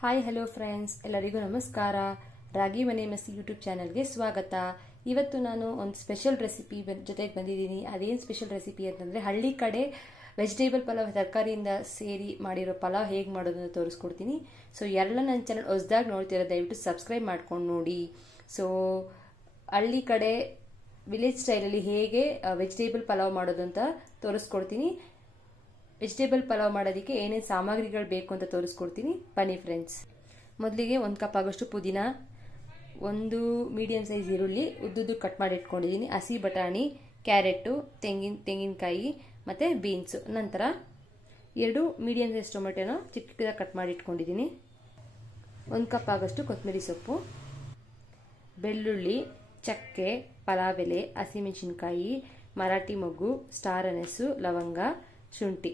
Hi hello friends ಎಲ್ಲರಿಗೂ ನಮಸ್ಕಾರ. ರಾಗಿ ಮನೆ ಮಸಿ ಯೂಟ್ಯೂಬ್ ಚಾನಲ್ಗೆ ಸ್ವಾಗತ. ಇವತ್ತು ನಾನು ಒಂದು ಸ್ಪೆಷಲ್ ರೆಸಿಪಿ ಜೊತೆಗೆ ಬಂದಿದ್ದೀನಿ. ಅದೇನು ಸ್ಪೆಷಲ್ ರೆಸಿಪಿ ಅಂತಂದರೆ ಹಳ್ಳಿ ಕಡೆ ವೆಜಿಟೇಬಲ್ ಪಲಾವ್, ತರಕಾರಿಯಿಂದ ಸೇರಿ ಮಾಡಿರೋ ಪಲಾವ್ ಹೇಗೆ ಮಾಡೋದು ಅಂತ ತೋರಿಸ್ಕೊಡ್ತೀನಿ. ಸೊ ಎಲ್ಲ ನನ್ನ ಚಾನಲ್ ಹೊಸ್ದಾಗಿ ನೋಡ್ತಿರೋ, ದಯವಿಟ್ಟು ಸಬ್ಸ್ಕ್ರೈಬ್ ಮಾಡ್ಕೊಂಡು ನೋಡಿ. ಸೊ ಹಳ್ಳಿ ಕಡೆ ವಿಲೇಜ್ ಸ್ಟೈಲಲ್ಲಿ ಹೇಗೆ ವೆಜಿಟೇಬಲ್ ಪಲಾವ್ ಮಾಡೋದು ಅಂತ ತೋರಿಸ್ಕೊಡ್ತೀನಿ. ವೆಜಿಟೇಬಲ್ ಪಲಾವ್ ಮಾಡೋದಕ್ಕೆ ಏನೇನು ಸಾಮಗ್ರಿಗಳು ಬೇಕು ಅಂತ ತೋರಿಸ್ಕೊಡ್ತೀನಿ. ಬನ್ನಿ ಫ್ರೆಂಡ್ಸ್ ಮೊದಲಿಗೆ ಒಂದು ಕಪ್ ಆಗೋಷ್ಟು ಪುದೀನ, ಒಂದು ಮೀಡಿಯಮ್ ಸೈಜ್ ಈರುಳ್ಳಿ, ಉದ್ದುದ್ದು ಕಟ್ ಮಾಡಿ ಇಟ್ಕೊಂಡಿದ್ದೀನಿ ಹಸಿ ಬಟಾಣಿ ಕ್ಯಾರೆಟು ತೆಂಗಿನ, ತೆಂಗಿನಕಾಯಿ ಮತ್ತು ಬೀನ್ಸು ನಂತರ ಎರಡು ಮೀಡಿಯಮ್ ಸೈಜ್ ಟೊಮೆಟೊನ ಚಿಕ್ಕ ಚಿಕ್ಕದಾಗಿ ಕಟ್ ಮಾಡಿ ಇಟ್ಕೊಂಡಿದ್ದೀನಿ ಒಂದು ಕಪ್ ಆಗೋಷ್ಟು ಕೊತ್ತಂಬರಿ ಸೊಪ್ಪು, ಬೆಳ್ಳುಳ್ಳಿ, ಚಕ್ಕೆ ಪಲಾವ್ ಎಲೆ ಹಸಿಮೆಣಸಿನ್ಕಾಯಿ, ಮರಾಠಿ ಮೊಗ್ಗು ಸ್ಟಾರ್ ಅನಸು ಲವಂಗ, ಶುಂಠಿ.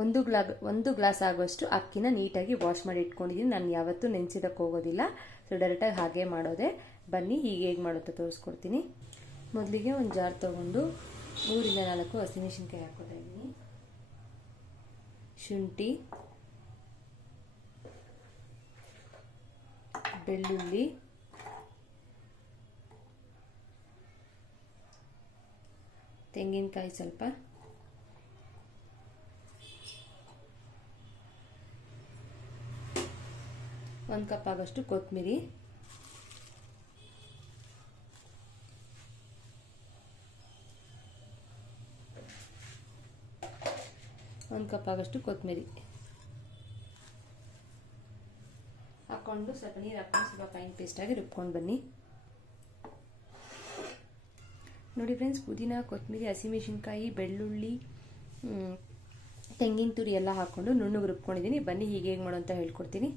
ಒಂದು ಗ್ಲಾ ಒಂದು ಗ್ಲಾಸ್ ಆಗುವಷ್ಟು ಅಕ್ಕಿನ ನೀಟಾಗಿ ವಾಶ್ ಮಾಡಿ ಇಟ್ಕೊಂಡಿದ್ದೀನಿ. ನಾನು ಯಾವತ್ತೂ ನೆನೆಸಿದಕ್ಕೆ ಹೋಗೋದಿಲ್ಲ. ಸೊ ಡೈರೆಕ್ಟಾಗಿ ಹಾಗೆ ಮಾಡೋದೆ. ಬನ್ನಿ, ಹೀಗೆ ಹೇಗೆ ಮಾಡುತ್ತೋ ತೋರಿಸ್ಕೊಡ್ತೀನಿ. ಮೊದಲಿಗೆ ಒಂದು ಜಾರ್ ತೊಗೊಂಡು ಮೂರಿಂದ ನಾಲ್ಕು ಹಸಿಮೆಣಸಿನ್ಕಾಯಿ ಹಾಕೋತಾ ಇದ್ದೀನಿ. ಶುಂಠಿ, ಬೆಳ್ಳುಳ್ಳಿ, ತೆಂಗಿನಕಾಯಿ ಸ್ವಲ್ಪ ಒಂದು ಕಪ್ ಆಗೋಷ್ಟು ಕೊತ್ತಂಬರಿ ಒಂದು ಕಪ್ ಆಗೋಷ್ಟು ಕೊತ್ತಂಬರಿ ಹಾಕ್ಕೊಂಡು ಸ್ವಲ್ಪ ನೀರು ಹಾಕೊಂಡು ಸ್ವಲ್ಪ ಫೈನ್ ಪೇಸ್ಟಾಗಿ ರುಬ್ಕೊಂಡು ಬನ್ನಿ. ನೋಡಿ ಫ್ರೆಂಡ್ಸ್ ಪುದೀನ ಕೊತ್ತಂಬರಿ ಹಸಿಮೆಣಸಿನ್ಕಾಯಿ ಬೆಳ್ಳುಳ್ಳಿ ತೆಂಗಿನ ತುರಿ ಎಲ್ಲ ಹಾಕ್ಕೊಂಡು ನುಣ್ಣಗೆ ರುಬ್ಕೊಂಡಿದ್ದೀನಿ ಬನ್ನಿ ಹೀಗೆ ಹೇಗೆ ಮಾಡೋ ಅಂತ ಹೇಳ್ಕೊಡ್ತೀನಿ.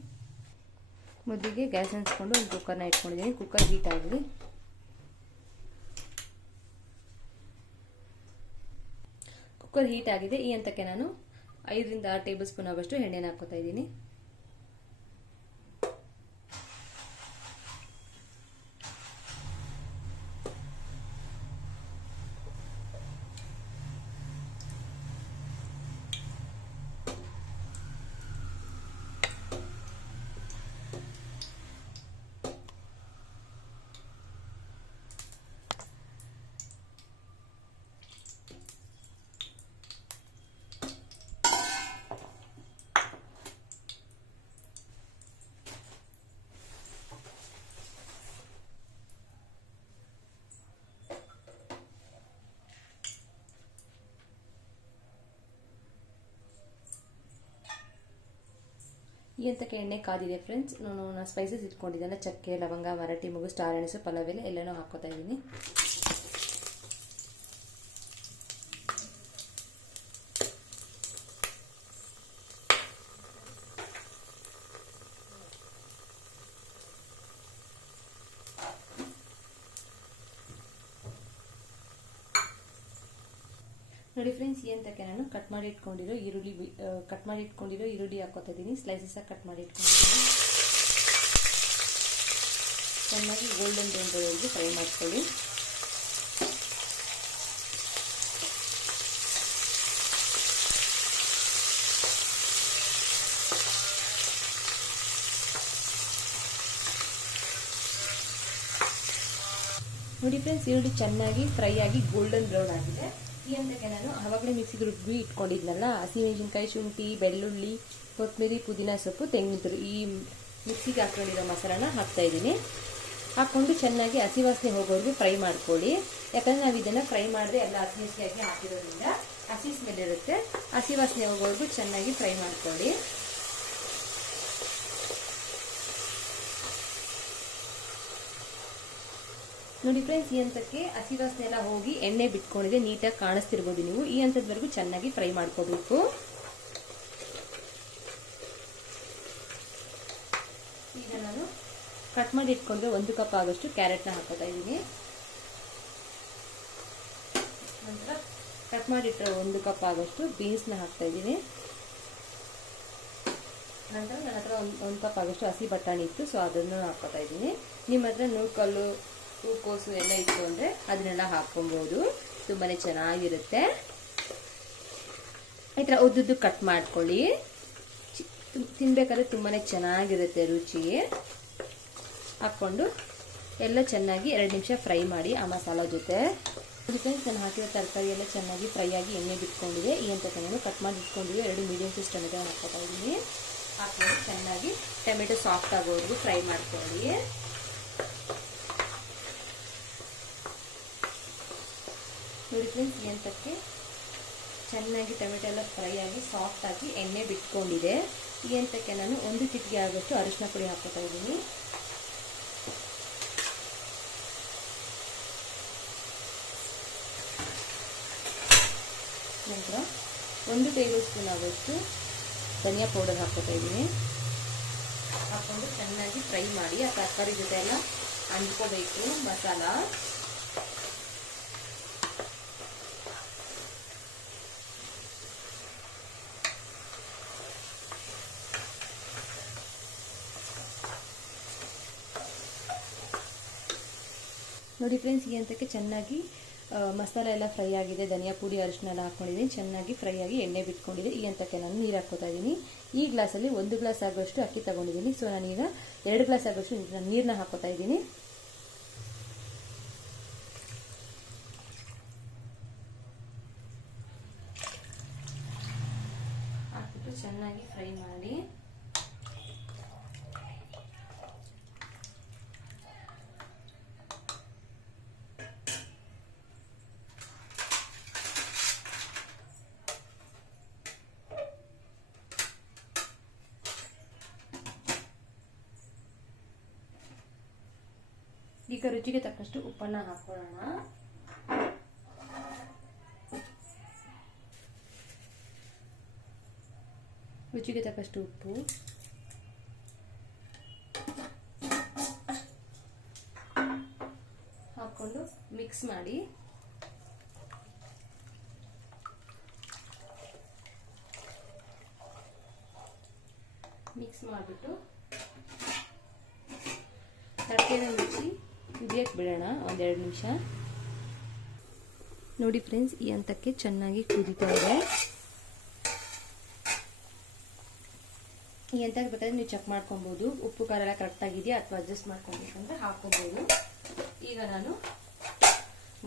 ಮೊದಲಿಗೆ ಗ್ಯಾಸ್ ಹಂಚ್ಕೊಂಡು ಒಂದು ಕುಕ್ಕರ್ನ ಇಟ್ಕೊಂಡಿದ್ದೀನಿ. ಕುಕ್ಕರ್ ಹೀಟ್ ಆಗಲಿ ಕುಕ್ಕರ್ ಹೀಟ್ ಆಗಿದೆ. ಈ ಹಂತಕ್ಕೆ ನಾನು ಐದರಿಂದ ಆರು ಟೇಬಲ್ ಸ್ಪೂನ್ ಆಗೋಷ್ಟು ಎಣ್ಣೆನ ಹಾಕೋತಾ ಇದ್ದೀನಿ. ಈ ಎಣ್ಣೆ ಕಾದಿದೆ ಫ್ರೆಂಡ್ಸ್ ನಾನು ನಾನು ಸ್ಪೈಸಸ್ ಇಟ್ಕೊಂಡಿದ್ದೇನೆ. ಚಕ್ಕೆ, ಲವಂಗ ಮರಟಿ ಮಗು ಸ್ಟಾರ್ ಎಣಸು ಪಲಾವೆಲೆ ಎಲ್ಲನೂ ಹಾಕೋತಾ ಇದ್ದೀನಿ. ನೋಡಿ ಫ್ರೆಂಡ್ಸ್ ಈ ಅಂತಕ್ಕೆ ನಾನು ಕಟ್ ಮಾಡಿ ಇಟ್ಕೊಂಡಿರೋ ಈರುಳ್ಳಿ ಕಟ್ ಮಾಡಿ ಇಟ್ಕೊಂಡಿರೋ ಈರುಳ್ಳಿ ಹಾಕೋತಾ ಇದ್ದೀನಿ ಸ್ಲೈಸಸ್ ಆಗಿ ಕಟ್ ಮಾಡಿ ಇಟ್ಕೊಂಡಿದ್ದೀನಿ. ಚೆನ್ನಾಗಿ ಗೋಲ್ಡನ್ ಬ್ರೌನ್ ಬರೋವರೆಗೂ ಫ್ರೈ ಮಾಡ್ಕೊಳ್ಳಿ. ನೋಡಿ ಫ್ರೆಂಡ್ಸ್ ಈರುಳ್ಳಿ ಚೆನ್ನಾಗಿ ಫ್ರೈ ಆಗಿ ಗೋಲ್ಡನ್ ಬ್ರೌನ್ ಆಗಿದೆ. ಹಂತಕ್ಕೆ ನಾನು ಆವಾಗಲೇ ಮಿಕ್ಸಿಗೆ ರುಬ್ಬಿ ಇಟ್ಕೊಂಡಿದ್ನಲ್ಲ, ಹಸಿಮೆಣಸಿನ್ಕಾಯಿ, ಶುಂಠಿ, ಬೆಳ್ಳುಳ್ಳಿ ಕೊತ್ತಂಬರಿ ಪುದೀನ ಸೊಪ್ಪು ತೆಂಗಿನ ಈ ಮಿಕ್ಸಿಗೆ ಮಸಾಲಾನ ಹಾಕ್ತಾ ಇದ್ದೀನಿ. ಹಾಕ್ಕೊಂಡು ಚೆನ್ನಾಗಿ ಹಸಿ ವಾಸನೆ ಹೋಗೋವರೆಗೂ ಫ್ರೈ ಮಾಡ್ಕೊಳ್ಳಿ. ಯಾಕಂದ್ರೆ ನಾವು ಇದನ್ನು ಫ್ರೈ ಮಾಡಿದ್ರೆ ಎಲ್ಲ ಹಸಿ ಹಸಿಯಾಗಿ ಹಾಕಿರೋದ್ರಿಂದ ಹಸಿ ಸ್ಮೆಲ್ ಇರುತ್ತೆ. ಹಸಿ ವಾಸನೆ ಹೋಗೋವರೆಗೂ ಚೆನ್ನಾಗಿ ಫ್ರೈ ಮಾಡ್ಕೊಳ್ಳಿ. ನೋಡಿ ಫ್ರೆಂಡ್ಸ್ ಈ ಹಂತಕ್ಕೆ ಹಸಿ ಹೋಗಿ ಎಣ್ಣೆ ಬಿಟ್ಕೊಂಡಿದೆ. ನೀಟಾಗಿ ಕಾಣಿಸ್ತಿರ್ಬೋದು ನೀವು. ಈ ಹಂತದವರೆಗೂ ಚೆನ್ನಾಗಿ ಫ್ರೈ ಮಾಡ್ಕೋಬೇಕು. ಈಗ ನಾನು ಕಟ್ ಮಾಡಿ ಇಟ್ಕೊಂಡ್ರೆ ಒಂದು ಕಪ್ ಆಗೋಷ್ಟು ಕ್ಯಾರೆಟ್ನ ಹಾಕೋತಾ ಇದ್ದೀನಿ. ನಂತರ ಕಟ್ ಮಾಡಿಟ್ಟರೆ ಒಂದು ಕಪ್ ಆಗೋಷ್ಟು ಬೀನ್ಸ್ನ ಹಾಕ್ತಾ ಇದ್ದೀನಿ. ನಂತರ ನನ್ನ ಹತ್ರ ಒಂದು ಒಂದು ಕಪ್ ಆಗೋಷ್ಟು ಹಸಿ ಬಟಾಣಿ ಇತ್ತು, ಸೊ ಅದನ್ನು ಹಾಕೋತಾ ಇದ್ದೀನಿ. ನಿಮ್ಮ ಹತ್ರ ನೂಕಲ್ಲು ಹೂಕೋಸು ಎಲ್ಲ ಇತ್ತು ಅಂದರೆ ಅದನ್ನೆಲ್ಲ ಹಾಕ್ಕೊಬೋದು. ತುಂಬಾ ಚೆನ್ನಾಗಿರುತ್ತೆ. ಈ ಥರ ಉದ್ದುದ್ದು ಕಟ್ ಮಾಡ್ಕೊಳ್ಳಿ. ತಿನ್ಬೇಕಾದ್ರೆ ತುಂಬಾ ಚೆನ್ನಾಗಿರುತ್ತೆ ರುಚಿ. ಹಾಕ್ಕೊಂಡು ಎಲ್ಲ ಚೆನ್ನಾಗಿ ಎರಡು ನಿಮಿಷ ಫ್ರೈ ಮಾಡಿ ಆ ಮಸಾಲ ಜೊತೆ. ಫ್ರೆಂಡ್ಸ್ ನಾನು ಹಾಕಿರೋ ತರಕಾರಿ ಎಲ್ಲ ಚೆನ್ನಾಗಿ ಫ್ರೈ ಆಗಿ ಎಣ್ಣೆ ಬಿಟ್ಕೊಂಡಿದೆ ಈ ಅಂತ ನಾನು ಕಟ್ ಮಾಡಿ ಇಟ್ಕೊಂಡಿದ್ದೆ ಎರಡು ಮೀಡಿಯಮ್ ಸೈಜ್ ಟೊಮೆಟೊ ಹಾಕ್ಕೊತಾ ಇದ್ದೀನಿ. ಹಾಕ್ಕೊಂಡು ಚೆನ್ನಾಗಿ ಟೊಮೆಟೊ ಸಾಫ್ಟ್ ಆಗೋವರೆಗೂ ಫ್ರೈ ಮಾಡ್ಕೊಳ್ಳಿ. ನೋಡಿ ಫ್ರೆಂಡ್ಸ್ ಈ ಹಂತಕ್ಕೆ ಚೆನ್ನಾಗಿ ಟೊಮೆಟೊ ಎಲ್ಲ ಫ್ರೈ ಆಗಿ ಸಾಫ್ಟ್ ಆಗಿ ಎಣ್ಣೆ ಬಿಟ್ಕೊಂಡಿದೆ. ಈ ಹಂತಕ್ಕೆ ನಾನು ಒಂದು ಚಿಟಿಕೆ ಆಗೋಷ್ಟು ಅರಿಶಿನ ಪುಡಿ ಹಾಕೋತಾ ಇದ್ದೀನಿ. ನಂತರ ಒಂದು ಟೇಬಲ್ ಸ್ಪೂನ್ ಆಗೋಷ್ಟು ಧನಿಯಾ ಪೌಡರ್ ಹಾಕೋತಾ ಇದ್ದೀನಿ. ಹಾಕೊಂಡು ಚೆನ್ನಾಗಿ ಫ್ರೈ ಮಾಡಿ ಆ ತರಕಾರಿ ಜೊತೆ ಎಲ್ಲ ಅಂಟ್ಕೋಬೇಕು ಮಸಾಲ. ನೋಡಿ ಫ್ರೆಂಡ್ಸ್ ಈ ಹಂತಕ್ಕೆ ಚೆನ್ನಾಗಿ ಮಸಾಲೆ ಎಲ್ಲ ಫ್ರೈ ಆಗಿದೆ. ಧನಿಯಾ ಪುಡಿ ಅರಿಶಿನ ಹಾಕ್ಕೊಂಡಿದ್ದೀನಿ. ಚೆನ್ನಾಗಿ ಫ್ರೈ ಆಗಿ ಎಣ್ಣೆ ಬಿಟ್ಕೊಂಡಿದೆ ಈ ಹಂತಕ್ಕೆ ನಾನು ನೀರು ಹಾಕೋತಾ ಇದ್ದೀನಿ. ಈ ಗ್ಲಾಸಲ್ಲಿ ಒಂದು ಗ್ಲಾಸ್ ಆಗೋಷ್ಟು ಅಕ್ಕಿ ತಗೊಂಡಿದ್ದೀನಿ. ಸೊ ನಾನೀಗ ಎರಡು ಗ್ಲಾಸ್ ಆಗೋಷ್ಟು ನೀರನ್ನ ಹಾಕೋತಾ ಇದ್ದೀನಿ. ಚೆನ್ನಾಗಿ ಫ್ರೈ ಮಾಡಿ. ಈಗ ರುಚಿಗೆ ತಕ್ಕಷ್ಟು ಉಪ್ಪನ್ನ ಹಾಕೊಳ್ಳೋಣ. ರುಚಿಗೆ ತಕ್ಕಷ್ಟು ಉಪ್ಪು. ಹಾಕೊಂಡು ಮಿಕ್ಸ್ ಮಾಡಿ. ಮಿಕ್ಸ್ ಮಾಡಿಬಿಟ್ಟು ತಟ್ಟೆನ ಕುದಿಯಕ್ಕೆ ಬಿಡೋಣ ಒಂದೆರಡು ನಿಮಿಷ. ನೋಡಿ ಫ್ರೆಂಡ್ಸ್, ಈ ಹಂತಕ್ಕೆ ಚೆನ್ನಾಗಿ ಕುದಿತಾ ಇದೆ. ಈ ಹಂತಕ್ಕೆ ಬೇಕಾದ್ರೆ ನೀವು ಚೆಕ್ ಮಾಡ್ಕೊಬೋದು. ಉಪ್ಪು, ಖಾರ ಎಲ್ಲ ಕರೆಕ್ಟಾಗಿದೆಯಾ ಅಥವಾ ಅಡ್ಜಸ್ಟ್ ಮಾಡ್ಕೊಂಡ್ಬೇಕಂದ್ರೆ ಹಾಕೋಬಹುದು ಈಗ ನಾನು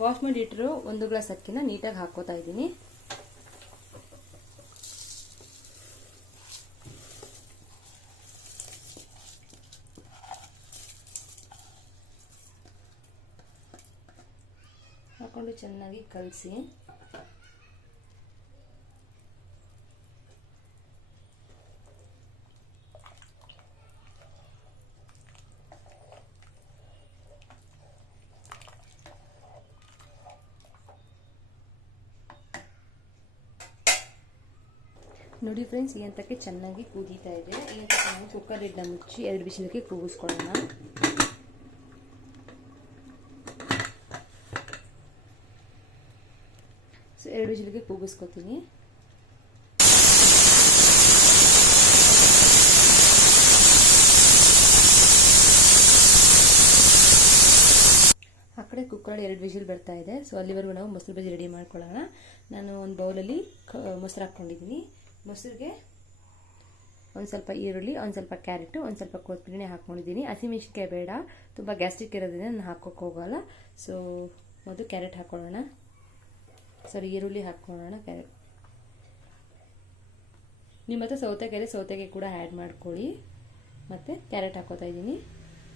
ವಾಶ್ ಮಾಡಿ ಇಟ್ಟಿರೋ ಒಂದು ಗ್ಲಾಸ್ ಅಕ್ಕಿನ ನೀಟಾಗಿ ಹಾಕೋತಾ ಇದ್ದೀನಿ. ಹಾಕೊಂಡು ಚೆನ್ನಾಗಿ ಕಲಸಿ. ನೋಡಿ ಫ್ರೆಂಡ್ಸ್, ಈ ಹಂತಕ್ಕೆ ಚೆನ್ನಾಗಿ ಕುದೀತಾ ಇದೆ. ಈ ಹಂತಕ್ಕೆ ನಾವು ಕುಕ್ಕರ್ ಇಡ್ಡ ಮುಚ್ಚಿ ಎರಡು ಬಿಸಿಲಿಗೆ ಕೂಗಿಸ್ಕೊಳ್ಳೋಣ ಸೊ ಎರಡು ವಿಜಿಲ್ಗೆ ಕೂಗಿಸ್ಕೊತೀನಿ. ಆ ಕಡೆ ಕುಕ್ಕರಲ್ಲಿ ಎರಡು ವಿಜಿಲ್ ಬರ್ತಾ ಇದೆ. ಸೊ ಅಲ್ಲಿವರೆಗೂ ನಾವು ಮೊಸರು ಬಜ್ಜಿ ರೆಡಿ ಮಾಡ್ಕೊಳ್ಳೋಣ. ನಾನು ಒಂದು ಬೌಲಲ್ಲಿ ಮೊಸರು ಹಾಕ್ಕೊಂಡಿದ್ದೀನಿ. ಮೊಸರಿಗೆ ಒಂದು ಸ್ವಲ್ಪ ಈರುಳ್ಳಿ, ಒಂದು ಸ್ವಲ್ಪ ಕ್ಯಾರೆಟು, ಒಂದು ಸ್ವಲ್ಪ ಕೊತ್ತಂಬರಿ ಹಾಕ್ಕೊಂಡಿದ್ದೀನಿ. ಹಸಿಮೆಣ್ಸಿನ್ಕಾಯಿ ಬೇಡ. ತುಂಬ ಗ್ಯಾಸ್ಟ್ರಿಕ್ ಇರೋದ್ರಿಂದ ನಾನು ಹಾಕೋಕೆ ಹೋಗೋಲ್ಲ. ಸೊ ಮೊದಲು ಕ್ಯಾರೆಟ್ ಹಾಕ್ಕೊಳ್ಳೋಣ ಸಾರಿ, ಈರುಳ್ಳಿ ಹಾಕ್ಕೊಳ್ಳೋಣ ಕ್ಯಾರೆಟ್ ನಿಮ್ಮ ಹತ್ರ ಸೌತೆಕಾಯಿ ಸೌತೆಕಾಯಿ ಕೂಡ ಆ್ಯಡ್ ಮಾಡ್ಕೊಳ್ಳಿ. ಮತ್ತು ಕ್ಯಾರೆಟ್ ಹಾಕೋತಾ ಇದ್ದೀನಿ.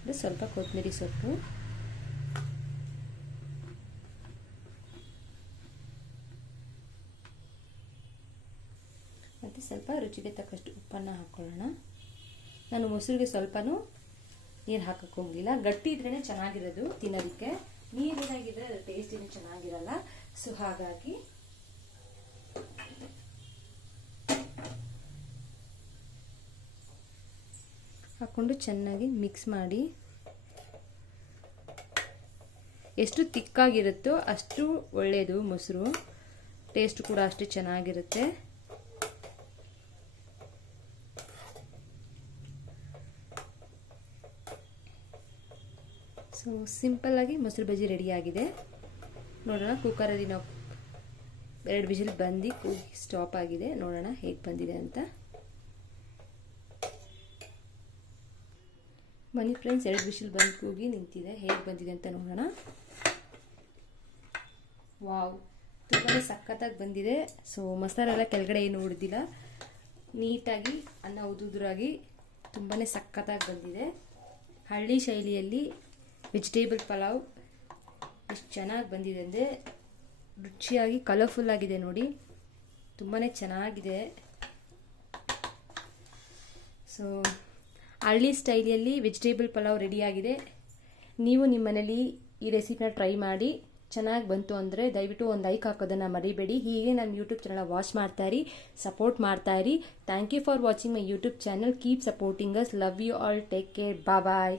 ಇದು ಸ್ವಲ್ಪ ಕೊತ್ತಂಬರಿ ಸೊಪ್ಪು. ಮತ್ತು ಸ್ವಲ್ಪ ರುಚಿಗೆ ತಕ್ಕಷ್ಟು ಉಪ್ಪನ್ನು ಹಾಕ್ಕೊಳ್ಳೋಣ. ನಾನು ಮೊಸರಿಗೆ ಸ್ವಲ್ಪನೂ ನೀರು ಹಾಕಕ್ಕೆ ಹೋಗಲಿಲ್ಲ. ಗಟ್ಟಿ ಇದ್ರೇ ಚೆನ್ನಾಗಿರೋದು ತಿನ್ನೋದಕ್ಕೆ. ನೀರಿನಾಗಿದ್ರೆ ಏನಾಗಿದ್ರೆ ಟೇಸ್ಟಿನೂ ಚೆನ್ನಾಗಿರಲ್ಲ. ಸೊ ಹಾಗಾಗಿ ಹಾಕ್ಕೊಂಡು ಚೆನ್ನಾಗಿ ಮಿಕ್ಸ್ ಮಾಡಿ ಎಷ್ಟು ತಿಕ್ಕಾಗಿರುತ್ತೋ ಅಷ್ಟು ಒಳ್ಳೆಯದು ಮೊಸರು. ಟೇಸ್ಟ್ ಕೂಡ ಅಷ್ಟು ಚೆನ್ನಾಗಿರುತ್ತೆ. ಸೊ ಸಿಂಪಲ್ಲಾಗಿ ಮೊಸರು ಬಜ್ಜಿ ರೆಡಿಯಾಗಿದೆ ನೋಡೋಣ ಕುಕ್ಕರಲ್ಲಿ ನಾವು ಎರಡು ಬಿಸಿಲ್ ಬಂದು ಕೂಗಿ ಸ್ಟಾಪ್ ಆಗಿದೆ. ನೋಡೋಣ ಹೇಗೆ ಬಂದಿದೆ ಅಂತ. ಬನ್ನಿ ಫ್ರೆಂಡ್ಸ್ ಎರಡು ವಿಷಲ್ ಬಂದು ಕೂಗಿ ನಿಂತಿದೆ. ಹೇಗೆ ಬಂದಿದೆ ಅಂತ ನೋಡೋಣ. ವಾವ್ ತುಂಬಾ ಸಖತ್ತಾಗಿ ಬಂದಿದೆ. ಸೊ ಮಸಾಲೆ ಎಲ್ಲ ಕೆಳಗಡೆ ಏನು ಉಳಿದಿಲ್ಲ ನೀಟಾಗಿ, ಅನ್ನ ಉದುರಾಗಿ ತುಂಬಾ ಸಖತ್ತಾಗಿ ಬಂದಿದೆ. ಹಳ್ಳಿ ಶೈಲಿಯಲ್ಲಿ ವೆಜಿಟೇಬಲ್ ಪಲಾವ್ ಎಷ್ಟು ಚೆನ್ನಾಗಿ ಬಂದಿದೆ ಅಂದರೆ ರುಚಿಯಾಗಿ ಕಲರ್ಫುಲ್ ಆಗಿದೆ ನೋಡಿ. ತುಂಬಾ ಚೆನ್ನಾಗಿದೆ. ಸೊ ಹಳ್ಳಿ ಸ್ಟೈಲಿಯಲ್ಲಿ ವೆಜಿಟೇಬಲ್ ಪಲಾವ್ ರೆಡಿಯಾಗಿದೆ ನೀವು ನಿಮ್ಮ ಮನೇಲಿ ಈ ರೆಸಿಪಿನ ಟ್ರೈ ಮಾಡಿ, ಚೆನ್ನಾಗಿ ಬಂತು ಅಂದರೆ ದಯವಿಟ್ಟು ಒಂದು ಲೈಕ್ ಹಾಕೋದನ್ನು ಮರಿಬೇಡಿ. ಹೀಗೆ ನಾನು ಯೂಟ್ಯೂಬ್ ಚಾನಲ್ ವಾಚ್ ಮಾಡ್ತಾ ಇರಿ ಸಪೋರ್ಟ್ ಮಾಡ್ತಾ ಇರಿ. Thank you for watching my YouTube channel keep supporting us love you all take care bye